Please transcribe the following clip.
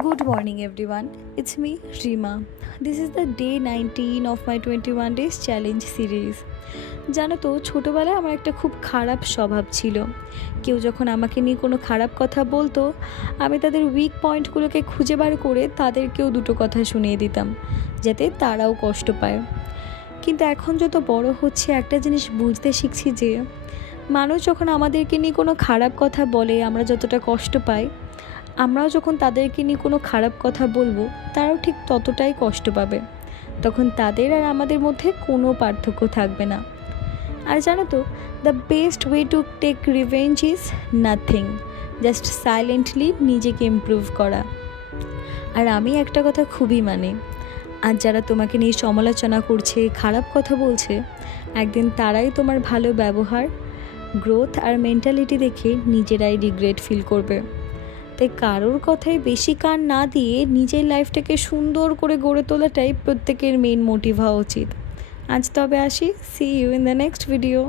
Good morning, everyone. It's me, Rima. This is the day 19 of my 21 days challenge series. জানো তো, ছোটোবেলায় আমার একটা খুব খারাপ স্বভাব ছিল। কেউ যখন আমাকে নিয়ে কোনো খারাপ কথা বলতো, আমি তাদের উইক পয়েন্টগুলোকে খুঁজে বার করে তাদেরকেও দুটো কথা শুনিয়ে দিতাম, যাতে তারাও কষ্ট পায়। কিন্তু এখন যত বড় হচ্ছে, একটা জিনিস বুঝতে শিখছি যে মানুষ যখন আমাদেরকে নিয়ে কোনো খারাপ কথা বলে, আমরা যতটা কষ্ট পাই, আমরাও যখন তাদেরকে নিয়ে কোনো খারাপ কথা বলবো, তারাও ঠিক ততটাই কষ্ট পাবে। তখন তাদের আর আমাদের মধ্যে কোনো পার্থক্য থাকবে না। আর জানো তো, the best way to take revenge is nothing, just silently নিজেকে ইমপ্রুভ করা। আর আমি একটা কথা খুবই মানি, আর যারা তোমাকে নিয়ে সমালোচনা করছে, খারাপ কথা বলছে, একদিন তারাই তোমার ভালো ব্যবহার, গ্রোথ আর মেন্টালিটি দেখে নিজেরাই রিগ্রেট ফিল করবে। তাই কারোর কথায় বেশি কান না দিয়ে নিজের লাইফটাকে সুন্দর করে গড়ে তোলাটাই প্রত্যেকের মেইন মোটিভ হওয়া উচিত। আজ তবে আসি, see you in the next video.